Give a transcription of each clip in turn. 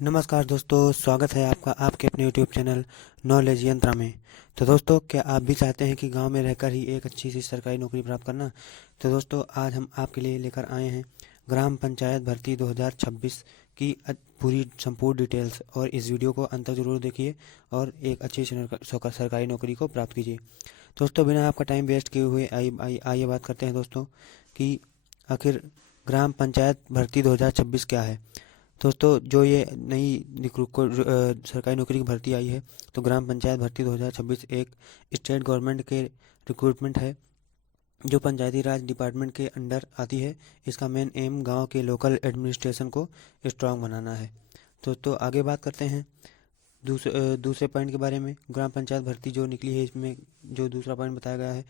नमस्कार दोस्तों, स्वागत है आपका आपके अपने यूट्यूब चैनल नॉलेज यंत्रा में। तो दोस्तों, क्या आप भी चाहते हैं कि गांव में रहकर ही एक अच्छी सी सरकारी नौकरी प्राप्त करना? तो दोस्तों, आज हम आपके लिए लेकर आए हैं ग्राम पंचायत भर्ती 2026 की पूरी संपूर्ण डिटेल्स। और इस वीडियो को अंत तक जरूर देखिए और एक अच्छी सरकारी नौकरी को प्राप्त कीजिए। दोस्तों, बिना आपका टाइम वेस्ट किए हुए आइए बात करते हैं दोस्तों कि आखिर ग्राम पंचायत भर्ती 2026 क्या है। दोस्तों, जो ये नई सरकारी नौकरी की भर्ती आई है, तो ग्राम पंचायत भर्ती 2026 एक स्टेट गवर्नमेंट के रिक्रूटमेंट है जो पंचायती राज डिपार्टमेंट के अंडर आती है। इसका मेन एम गांव के लोकल एडमिनिस्ट्रेशन को स्ट्रांग बनाना है। दोस्तों, आगे बात करते हैं दूसरे पॉइंट के बारे में। ग्राम पंचायत भर्ती जो निकली है, इसमें जो दूसरा पॉइंट बताया गया है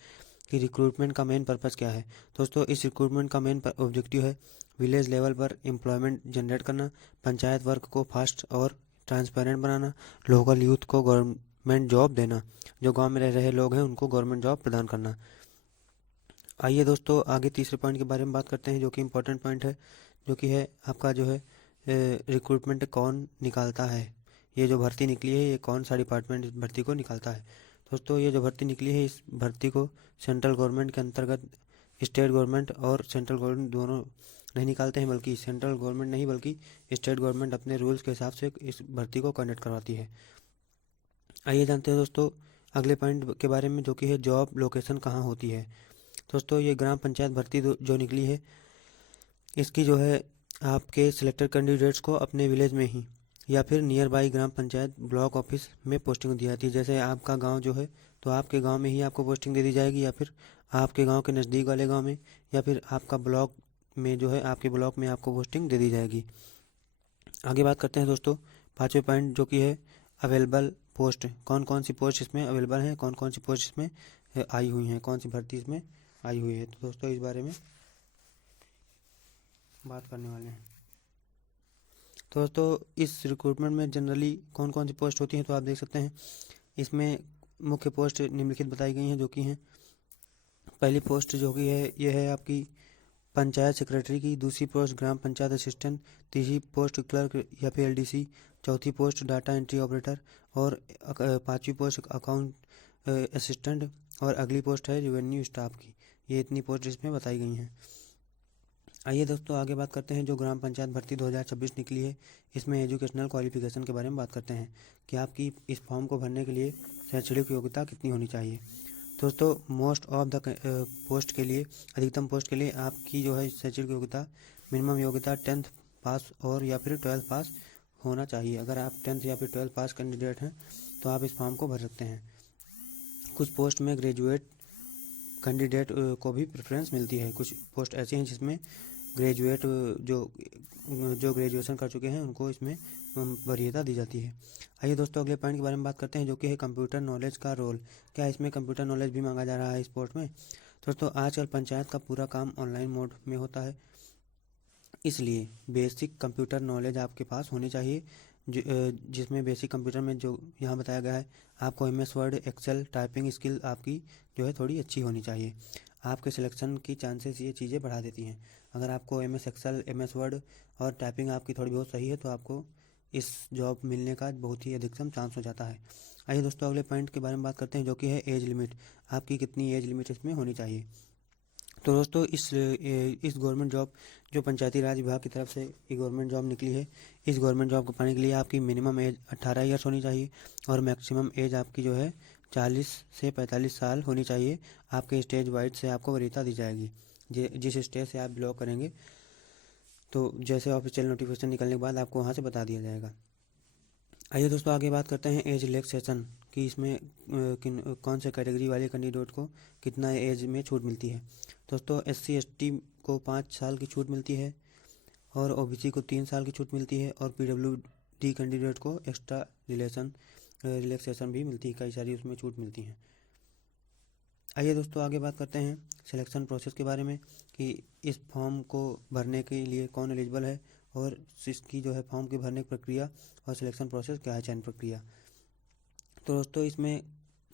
कि रिक्रूटमेंट का मेन पर्पज़ क्या है। दोस्तों, इस रिक्रूटमेंट का मेन ऑब्जेक्टिव है विलेज लेवल पर एम्प्लॉयमेंट जनरेट करना, पंचायत वर्क को फास्ट और ट्रांसपेरेंट बनाना, लोकल यूथ को गवर्नमेंट जॉब देना, जो गांव में रह रहे लोग हैं उनको गवर्नमेंट जॉब प्रदान करना। आइए दोस्तों, आगे तीसरे पॉइंट के बारे में बात करते हैं जो कि इम्पोर्टेंट पॉइंट है, जो कि है आपका जो है रिक्रूटमेंट कौन निकालता है। ये जो भर्ती निकली है, ये कौन सा डिपार्टमेंट इस भर्ती को निकालता है। दोस्तों, ये जो भर्ती निकली है, इस भर्ती को सेंट्रल गवर्नमेंट के अंतर्गत स्टेट गवर्नमेंट और सेंट्रल गवर्नमेंट दोनों नहीं निकालते हैं, बल्कि सेंट्रल गवर्नमेंट नहीं बल्कि स्टेट गवर्नमेंट अपने रूल्स के हिसाब से इस भर्ती को कंडक्ट करवाती है। आइए जानते हैं दोस्तों अगले पॉइंट के बारे में, जो कि है जॉब लोकेशन कहाँ होती है। दोस्तों, ये ग्राम पंचायत भर्ती जो निकली है, इसकी जो है आपके सिलेक्टेड कैंडिडेट्स को अपने विलेज में ही या फिर near by gram panchayat block office में पोस्टिंग दी जाती है। जैसे आपका गांव जो है, तो आपके गांव में ही आपको पोस्टिंग दे दी जाएगी, या फिर आपके गांव के नज़दीक वाले गांव में, या फिर आपका ब्लॉक में जो है आपके ब्लॉक में आपको पोस्टिंग दे दी जाएगी। आगे बात करते हैं दोस्तों पाँचवें पॉइंट, जो कि है अवेलेबल पोस्ट। कौन कौन सी पोस्ट इसमें अवेलेबल हैं, कौन कौन सी पोस्ट इसमें आई हुई हैं, कौन सी भर्ती इसमें आई हुई है। तो दोस्तों, इस बारे में बात करने वाले हैं। तो दोस्तों, इस रिक्रूटमेंट में जनरली कौन कौन सी पोस्ट होती हैं, तो आप देख सकते हैं इसमें मुख्य पोस्ट निम्नलिखित बताई गई हैं, जो कि हैं पहली पोस्ट जो कि है ये है आपकी पंचायत सेक्रेटरी की, दूसरी पोस्ट ग्राम पंचायत असिस्टेंट, तीसरी पोस्ट क्लर्क या फिर एलडीसी, चौथी पोस्ट डाटा एंट्री ऑपरेटर, और पांचवी पोस्ट अकाउंट असिस्टेंट, और अगली पोस्ट है रेवेन्यू स्टाफ की। ये इतनी पोस्ट इसमें बताई गई हैं। आइए दोस्तों, आगे बात करते हैं जो ग्राम पंचायत भर्ती 2026 निकली है, इसमें एजुकेशनल क्वालिफिकेशन के बारे में बात करते हैं कि आपकी इस फॉर्म को भरने के लिए शैक्षणिक योग्यता कितनी होनी चाहिए। दोस्तों, मोस्ट ऑफ द पोस्ट के लिए, अधिकतम पोस्ट के लिए आपकी जो है शैक्षणिक योग्यता, मिनिमम योग्यता 10th पास और या फिर 12th पास होना चाहिए। अगर आप 10th या फिर 12th पास कैंडिडेट हैं तो आप इस फॉर्म को भर सकते हैं। कुछ पोस्ट में ग्रेजुएट कैंडिडेट को भी प्रेफरेंस मिलती है। कुछ पोस्ट ऐसी हैं जिसमें ग्रेजुएट जो ग्रेजुएशन कर चुके हैं उनको इसमें वरीयता दी जाती है। आइए दोस्तों, अगले पॉइंट के बारे में बात करते हैं, जो कि है कंप्यूटर नॉलेज का रोल। क्या इसमें कंप्यूटर नॉलेज भी मांगा जा रहा है इस पोस्ट में? दोस्तों, आजकल पंचायत का पूरा काम ऑनलाइन मोड में होता है, इसलिए बेसिक कंप्यूटर नॉलेज आपके पास होनी चाहिए। जिसमें बेसिक कंप्यूटर में जो यहाँ बताया गया है, आपको MS word, excel, typing skill आपकी जो है थोड़ी अच्छी होनी चाहिए। आपके सिलेक्शन की चांसेस ये चीज़ें बढ़ा देती हैं। अगर आपको एमएस एक्सेल, एमएस वर्ड और टाइपिंग आपकी थोड़ी बहुत सही है, तो आपको इस जॉब मिलने का बहुत ही अधिकतम चांस हो जाता है। आइए दोस्तों, अगले पॉइंट के बारे में बात करते हैं, जो कि है एज लिमिट। आपकी कितनी एज लिमिट इसमें होनी चाहिए। तो दोस्तों, इस गवर्नमेंट जॉब जो पंचायती राज विभाग की तरफ से ये गवर्नमेंट जॉब निकली है, इस गवर्नमेंट जॉब को पाने के लिए आपकी मिनिमम एज 18 ईयर्स होनी चाहिए और मैक्सिमम एज आपकी जो है 40 से 45 साल होनी चाहिए। आपके स्टेज वाइज से आपको वरीयता दी जाएगी। जिस स्टेज से आप बिलोंग करेंगे, तो जैसे ऑफिशियल नोटिफिकेशन निकलने के बाद आपको वहाँ से बता दिया जाएगा। आइए दोस्तों, आगे बात करते हैं एज रिलैक्सेशन कि इसमें कौन से कैटेगरी वाले कैंडिडेट को कितना एज में छूट मिलती है। दोस्तों, SC ST को 5 साल की छूट मिलती है, और OBC को 3 साल की छूट मिलती है, और PWD कैंडिडेट को एक्स्ट्रा रिलैक्सेशन भी मिलती है, कई सारी उसमें छूट मिलती हैं। आइए दोस्तों, आगे बात करते हैं सिलेक्शन प्रोसेस के बारे में कि इस फॉर्म को भरने के लिए कौन एलिजिबल है, और इसकी जो है फॉर्म की भरने की प्रक्रिया और सिलेक्शन प्रोसेस क्या है, चयन प्रक्रिया। तो दोस्तों, इसमें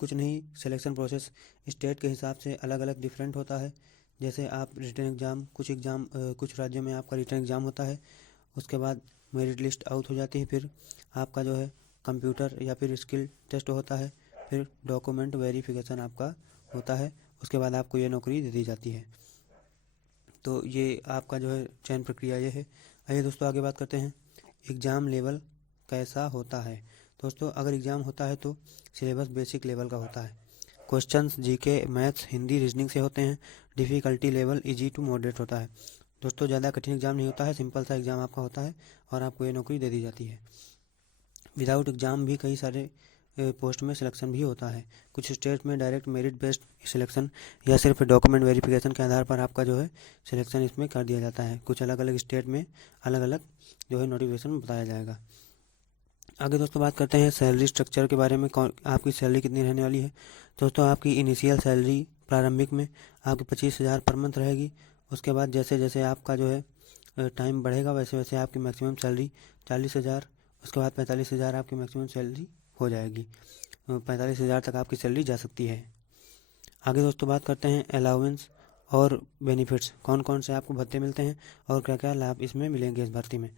कुछ नहीं, सिलेक्शन प्रोसेस स्टेट के हिसाब से अलग अलग डिफरेंट होता है। जैसे आप रिटन एग्ज़ाम, कुछ राज्यों में आपका रिटन एग्ज़ाम होता है, उसके बाद मेरिट लिस्ट आउट हो जाती है, फिर आपका जो है कंप्यूटर या फिर स्किल टेस्ट होता है, फिर डॉक्यूमेंट वेरिफिकेशन आपका होता है, उसके बाद आपको ये नौकरी दे दी जाती है। तो ये आपका जो है चयन प्रक्रिया ये है। आइए दोस्तों आगे बात करते हैं, एग्ज़ाम लेवल कैसा होता है। दोस्तों अगर एग्ज़ाम होता है तो सिलेबस बेसिक लेवल का होता है। Questions GK, maths, Hindi, reasoning से होते हैं। Difficulty level easy to moderate होता है। दोस्तों ज़्यादा कठिन एग्ज़ाम नहीं होता है, सिंपल सा एग्ज़ाम आपका होता है और आपको ये नौकरी दे दी जाती है। विदाउट एग्ज़ाम भी कई सारे पोस्ट में सिलेक्शन भी होता है। कुछ स्टेट में डायरेक्ट मेरिट बेस्ड सिलेक्शन या सिर्फ डॉक्यूमेंट वेरिफिकेशन के आधार पर आपका जो है सिलेक्शन इसमें कर दिया जाता है। कुछ अलग अलग स्टेट में अलग अलग जो है नोटिफिकेशन बताया जाएगा। आगे दोस्तों बात करते हैं सैलरी स्ट्रक्चर के बारे में, कौन आपकी सैलरी कितनी रहने वाली है। दोस्तों आपकी इनिशियल सैलरी प्रारंभिक में आपकी 25,000 पर मंथ रहेगी। उसके बाद जैसे जैसे आपका जो है टाइम बढ़ेगा वैसे वैसे आपकी मैक्सिमम सैलरी 40,000, उसके बाद 45,000 आपकी मैक्सिमम सैलरी हो जाएगी। 45,000 तक आपकी सैलरी जा सकती है। आगे दोस्तों बात करते हैं अलाउंस और बेनिफिट्स, कौन कौन से आपको भत्ते मिलते हैं और क्या क्या लाभ इसमें मिलेंगे इस भर्ती में।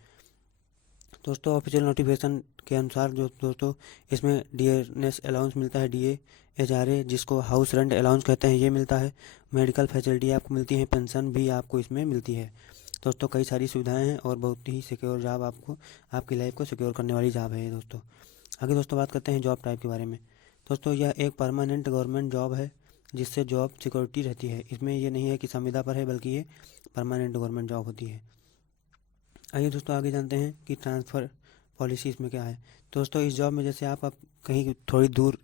दोस्तों ऑफिशियल नोटिफिकेशन के अनुसार जो दोस्तों इसमें डीएनएस अलाउंस मिलता है, DA, जिसको हाउस रेंट अलाउंस कहते हैं, ये मिलता है। मेडिकल फैसिलिटी आपको मिलती है, पेंशन भी आपको इसमें मिलती है। दोस्तों कई सारी सुविधाएं हैं और बहुत ही सिक्योर जॉब, आपको आपकी लाइफ को सिक्योर करने वाली जॉब है ये दोस्तों। आगे दोस्तों बात करते हैं जॉब टाइप के बारे में। दोस्तों यह एक परमानेंट गवर्नमेंट जॉब है जिससे जॉब सिक्योरिटी रहती है। इसमें ये नहीं है कि संविदा पर है, बल्कि ये परमानेंट गवर्नमेंट जॉब होती है। आइए दोस्तों आगे जानते हैं कि ट्रांसफ़र पॉलिसी इसमें क्या है। दोस्तों इस जॉब में जैसे आप कहीं थोड़ी दूर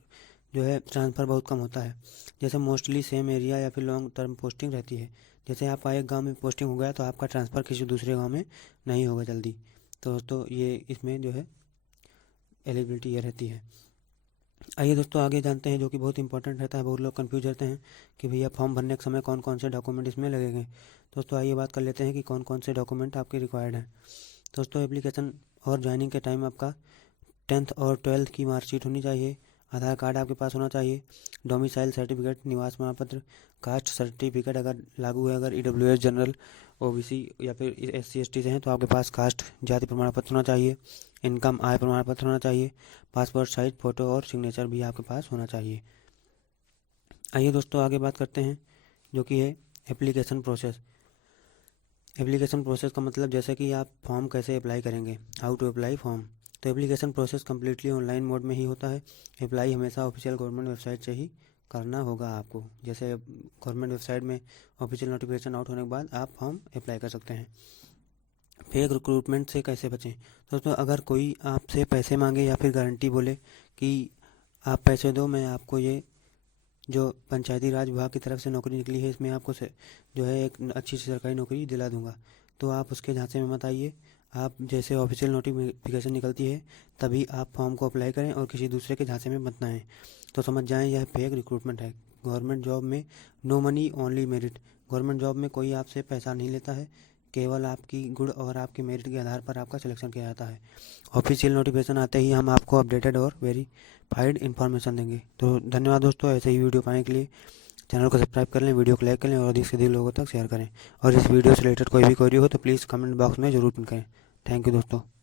जो है ट्रांसफ़र बहुत कम होता है, जैसे मोस्टली सेम एरिया या फिर लॉन्ग टर्म पोस्टिंग रहती है। जैसे आपका एक गांव में पोस्टिंग हो गया तो आपका ट्रांसफ़र किसी दूसरे गांव में नहीं होगा जल्दी। तो दोस्तों ये इसमें जो है एलिजिबिलिटी ये रहती है। आइए दोस्तों आगे जानते हैं, जो कि बहुत इंपॉर्टेंट रहता है, बहुत लोग कंफ्यूज रहते हैं कि भैया फॉर्म भरने के समय कौन कौन से डॉक्यूमेंट इसमें लगेंगे। दोस्तों आइए बात कर लेते हैं कि कौन कौन से डॉक्यूमेंट आपके रिक्वायर्ड हैं। दोस्तों एप्लीकेशन और ज्वाइनिंग के टाइम आपका 10th और 12th की मार्कशीट होनी चाहिए, आधार कार्ड आपके पास होना चाहिए, डोमिसाइल सर्टिफिकेट, निवास प्रमाण पत्र, कास्ट सर्टिफिकेट अगर लागू है, अगर EWS, जनरल, OBC या फिर SC/ST से हैं तो आपके पास कास्ट जाति प्रमाण पत्र होना चाहिए, इनकम आय प्रमाण पत्र होना चाहिए, पासपोर्ट साइज फ़ोटो और सिग्नेचर भी आपके पास होना चाहिए। आइए दोस्तों आगे बात करते हैं जो कि है एप्लीकेशन प्रोसेस। एप्लीकेशन प्रोसेस का मतलब जैसे कि आप फॉर्म कैसे अप्लाई करेंगे, हाउ टू अप्लाई फॉर्म। तो application process completely online mode में ही होता है। अप्लाई हमेशा ऑफिशियल गवर्नमेंट वेबसाइट से ही करना होगा आपको। जैसे गवर्नमेंट वेबसाइट में ऑफिशियल नोटिफिकेशन आउट होने के बाद आप फॉर्म अप्लाई कर सकते हैं। फेक रिक्रूटमेंट से कैसे बचें। दोस्तों अगर कोई आपसे पैसे मांगे या फिर गारंटी बोले कि आप पैसे दो, मैं आपको ये जो पंचायती राज विभाग की तरफ से नौकरी निकली है इसमें आपको जो है एक अच्छी सी सरकारी नौकरी दिला दूंगा, तो आप उसके झांसे में मत आइए। आप जैसे ऑफिशियल नोटिफिकेशन निकलती है तभी आप फॉर्म को अप्लाई करें और किसी दूसरे के झांसे में मत ना आएं। तो समझ जाएं यह फेक रिक्रूटमेंट है। गवर्नमेंट जॉब में no money only merit. Government job में कोई आपसे पैसा नहीं लेता है, केवल आपकी गुण और आपके मेरिट के आधार पर आपका सिलेक्शन किया जाता है। ऑफिशियल नोटिफिकेशन आते ही हम आपको अपडेटेड और वेरीफाइड इन्फॉर्मेशन देंगे। तो धन्यवाद दोस्तों, ऐसे ही वीडियो पाने के लिए चैनल को सब्सक्राइब कर लें, वीडियो को लाइक कर लें और अधिक से अधिक लोगों तक शेयर करें। और इस वीडियो से रिलेटेड कोई भी क्वेरी हो तो प्लीज़ कमेंट बॉक्स में ज़रूर पिन करें। थैंक यू दोस्तों।